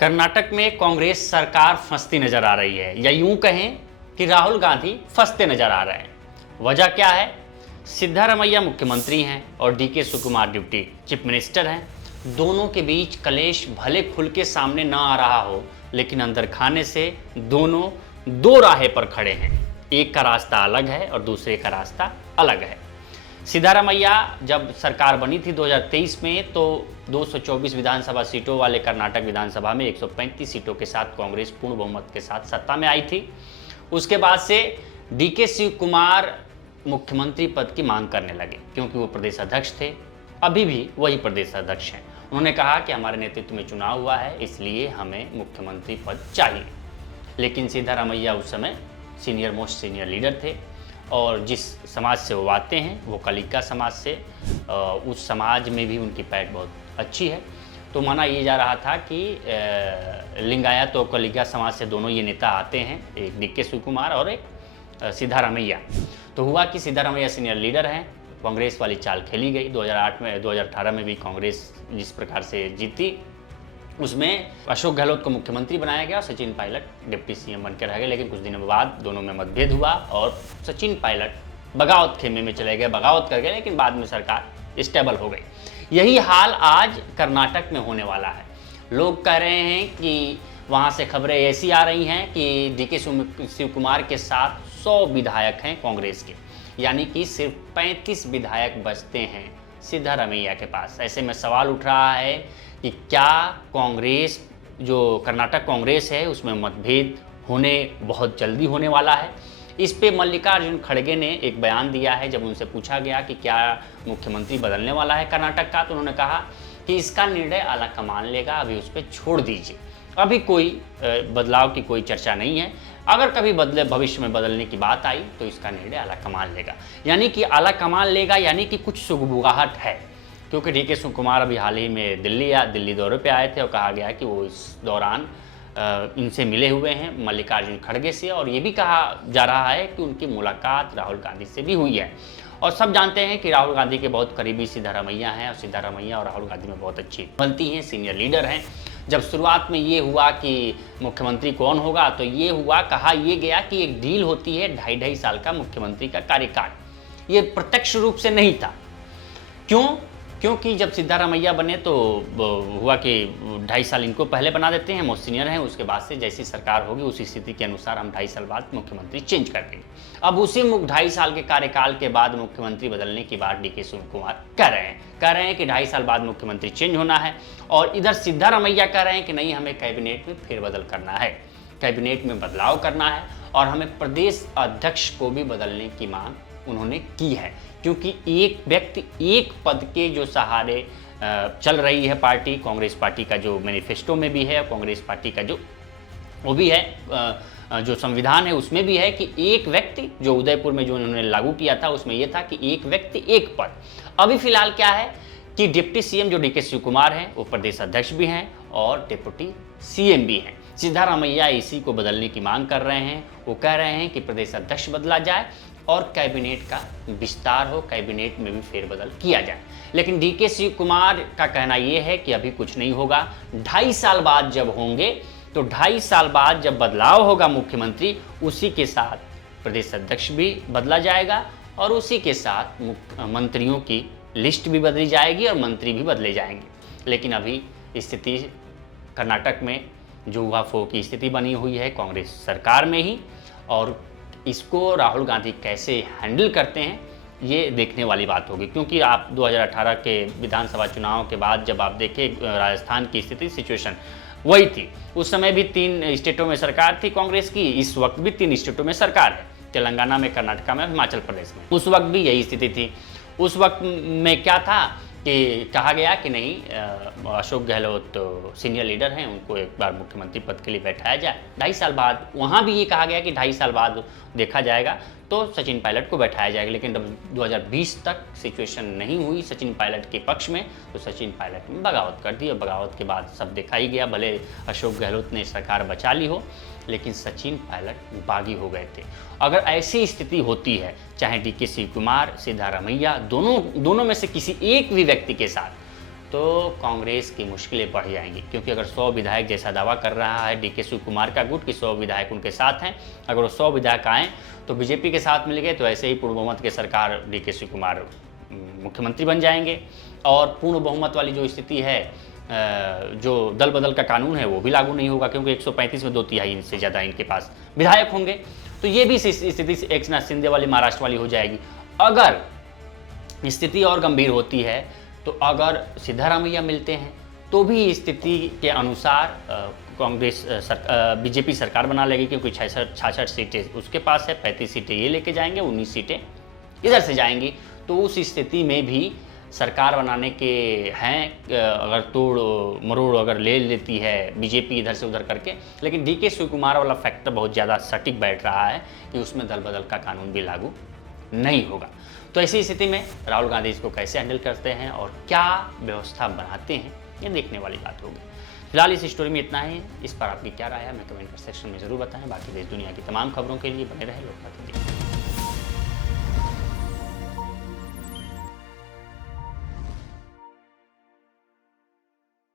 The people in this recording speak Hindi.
कर्नाटक में कांग्रेस सरकार फंसती नजर आ रही है, या यूं कहें कि राहुल गांधी फंसते नजर आ रहे हैं। वजह क्या है? सिद्धारमैया मुख्यमंत्री हैं और DK Shivakumar deputy chief minister हैं। दोनों के बीच कलेश भले खुल के सामने ना आ रहा हो, लेकिन अंदर खाने से दोनों दो राहे पर खड़े हैं। एक का रास्ता अलग है और दूसरे का रास्ता अलग है। सिद्धारमैया जब सरकार बनी थी 2023 में, तो 224 विधानसभा सीटों वाले कर्नाटक विधानसभा में 135 सीटों के साथ कांग्रेस पूर्ण बहुमत के साथ सत्ता में आई थी। उसके बाद से डीके शिवकुमार मुख्यमंत्री पद की मांग करने लगे, क्योंकि वो प्रदेश अध्यक्ष थे, अभी भी वही प्रदेश अध्यक्ष हैं। उन्होंने कहा कि हमारे नेतृत्व में चुनाव हुआ है, इसलिए हमें मुख्यमंत्री पद चाहिए। लेकिन सिद्धारमैया उस समय सीनियर लीडर थे और जिस समाज से वो आते हैं वो कलिका समाज से, उस समाज में भी उनकी पैठ बहुत अच्छी है। तो माना ये जा रहा था कि लिंगायत और कलिका समाज से दोनों ये नेता आते हैं, एक डीके शिवकुमार और एक सिद्धारमैया। तो हुआ कि सिद्धारमैया सीनियर लीडर हैं, कांग्रेस वाली चाल खेली गई। 2018 में भी कांग्रेस जिस प्रकार से जीती, उसमें अशोक गहलोत को मुख्यमंत्री बनाया गया, सचिन पायलट डिप्टी सीएम बनकर रह गए। लेकिन कुछ दिनों बाद दोनों में मतभेद हुआ और सचिन पायलट बगावत खेमे में चले गए, बगावत कर गए, लेकिन बाद में सरकार स्टेबल हो गई। यही हाल आज कर्नाटक में होने वाला है। लोग कह रहे हैं कि वहाँ से खबरें ऐसी आ रही हैं कि डीके शिवकुमार के साथ 100 विधायक हैं कांग्रेस के, यानी कि सिर्फ 35 विधायक बचते हैं सिद्धारमैया के पास। ऐसे में सवाल उठ रहा है कि क्या कांग्रेस, जो कर्नाटक कांग्रेस है, उसमें मतभेद होने बहुत जल्दी होने वाला है। इस पे मल्लिकार्जुन खड़गे ने एक बयान दिया है। जब उनसे पूछा गया कि क्या मुख्यमंत्री बदलने वाला है कर्नाटक का, तो उन्होंने कहा कि इसका निर्णय आला कमान लेगा, अभी उस पर छोड़ दीजिए, अभी कोई बदलाव की कोई चर्चा नहीं है। अगर कभी भविष्य में बदलने की बात आई तो इसका निर्णय आला कमान लेगा। यानी कि आला कमान लेगा, यानी कि कुछ सुगबुगाहट है, क्योंकि डीके शिवकुमार अभी हाल ही में दिल्ली दौरे पे आए थे और कहा गया कि वो इस दौरान इनसे मिले हुए हैं मल्लिकार्जुन खड़गे से, और ये भी कहा जा रहा है कि उनकी मुलाकात राहुल गांधी से भी हुई है। और सब जानते हैं कि राहुल गांधी के बहुत करीबी सिद्धारमैया हैं और सिद्धारमैया और राहुल गांधी में बहुत अच्छी बनती हैं, सीनियर लीडर हैं। जब शुरुआत में ये हुआ कि मुख्यमंत्री कौन होगा, तो ये हुआ, कहा ये गया कि एक डील होती है 2.5 साल का मुख्यमंत्री का कार्यकाल। ये प्रत्यक्ष रूप से नहीं था। क्योंकि जब सिद्धारमैया बने तो हुआ कि 2.5 साल इनको पहले बना देते हैं, मोस्ट सीनियर हैं, उसके बाद से जैसी सरकार होगी उसी स्थिति के अनुसार हम 2.5 साल बाद मुख्यमंत्री चेंज कर देंगे। अब उसी 2.5 साल के कार्यकाल के बाद मुख्यमंत्री बदलने की बात डीके शिवकुमार कह रहे हैं कि 2.5 साल बाद मुख्यमंत्री चेंज होना है। और इधर सिद्धारमैया कह रहे हैं कि नहीं, हमें कैबिनेट में फेरबदल करना है, कैबिनेट में बदलाव करना है और हमें प्रदेश अध्यक्ष को भी बदलने की मांग उन्होंने की है। क्योंकि एक व्यक्ति एक पद के जो सहारे चल रही है पार्टी, कांग्रेस पार्टी का जो मैनिफेस्टो में भी है, कांग्रेस पार्टी का जो वो भी है, जो संविधान है उसमें भी है कि एक व्यक्ति, जो उदयपुर में जो उन्होंने लागू किया था उसमें यह था कि एक व्यक्ति एक पद। अभी फिलहाल क्या है कि डिप्टी सीएम जो डीके शिवकुमार हैं वो प्रदेश अध्यक्ष भी हैं और डिप्टी सीएम भी हैं। सिद्धारमैया इसी को बदलने की मांग कर रहे हैं। वो कह रहे हैं कि प्रदेश अध्यक्ष बदला जाए और कैबिनेट का विस्तार हो, कैबिनेट में भी फेरबदल किया जाए। लेकिन डीके शिवकुमार का कहना यह है कि अभी कुछ नहीं होगा, 2.5 साल बाद जब होंगे, तो 2.5 साल बाद जब बदलाव होगा मुख्यमंत्री, उसी के साथ प्रदेश अध्यक्ष भी बदला जाएगा और उसी के साथ मंत्रियों की लिस्ट भी बदली जाएगी और मंत्री भी बदले जाएंगे। लेकिन अभी स्थिति कर्नाटक में जो उहाफो की स्थिति बनी हुई है कांग्रेस सरकार में ही, और इसको राहुल गांधी कैसे हैंडल करते हैं ये देखने वाली बात होगी। क्योंकि आप 2018 के विधानसभा चुनाव के बाद जब आप देखें राजस्थान की स्थिति, सिचुएशन वही थी। उस समय भी 3 स्टेटों में सरकार थी कांग्रेस की, इस वक्त भी 3 स्टेटों में सरकार है, तेलंगाना में, कर्नाटका में, हिमाचल प्रदेश में। उस वक्त भी यही स्थिति थी। उस वक्त में क्या था कि कहा गया कि नहीं, अशोक गहलोत तो सीनियर लीडर हैं, उनको एक बार मुख्यमंत्री पद के लिए बैठाया जाए। 2.5 साल बाद वहाँ भी ये कहा गया कि 2.5 साल बाद देखा जाएगा तो सचिन पायलट को बैठाया जाएगा। लेकिन जब 2020 तक सिचुएशन नहीं हुई सचिन पायलट के पक्ष में, तो सचिन पायलट ने बगावत कर दी और बगावत के बाद सब देखा ही गया। भले अशोक गहलोत ने सरकार बचा ली हो, लेकिन सचिन पायलट बागी हो गए थे। अगर ऐसी स्थिति होती है, चाहे डीके शिवकुमार, सिद्धारमैया, दोनों में से किसी एक भी व्यक्ति के साथ तो कांग्रेस की मुश्किलें बढ़ जाएंगी, क्योंकि अगर 100 विधायक जैसा दावा कर रहा है डीके शिव कुमार का गुट कि 100 विधायक उनके साथ हैं, अगर वो 100 विधायक आएँ तो बीजेपी के साथ मिल गए तो ऐसे ही पूर्ण बहुमत की सरकार डीके शिव कुमार मुख्यमंत्री बन जाएंगे। और पूर्ण बहुमत वाली जो स्थिति है, जो दल बदल का कानून है वो भी लागू नहीं होगा, क्योंकि 135 में 2/3 से ज़्यादा इनके पास विधायक होंगे। तो ये भी स्थिति एकनाथ शिंदे वाली, महाराष्ट्र वाली हो जाएगी। अगर स्थिति और गंभीर होती है तो अगर सिद्धारमैया मिलते हैं तो भी स्थिति के अनुसार कांग्रेस बीजेपी सरकार बना लेगी, क्योंकि 66 सीटें उसके पास है, 35 सीटें ये लेके जाएंगे, 19 सीटें इधर से जाएंगी। तो उस स्थिति में भी सरकार बनाने के हैं, अगर तोड़ मरोड़ अगर ले लेती है बीजेपी इधर से उधर करके। लेकिन डीके शिव कुमार वाला फैक्टर बहुत ज़्यादा सटीक बैठ रहा है कि उसमें दल बदल का कानून भी लागू नहीं होगा। तो ऐसी स्थिति में राहुल गांधी इसको कैसे हैंडल करते हैं और क्या व्यवस्था बनाते हैं, ये देखने वाली बात होगी। फिलहाल इस स्टोरी में इतना ही। इस पर आपकी क्या राय है, हमें कमेंट सेक्शन में ज़रूर बताएं। बाकी देश दुनिया की तमाम खबरों के लिए बने रहें लोकमत।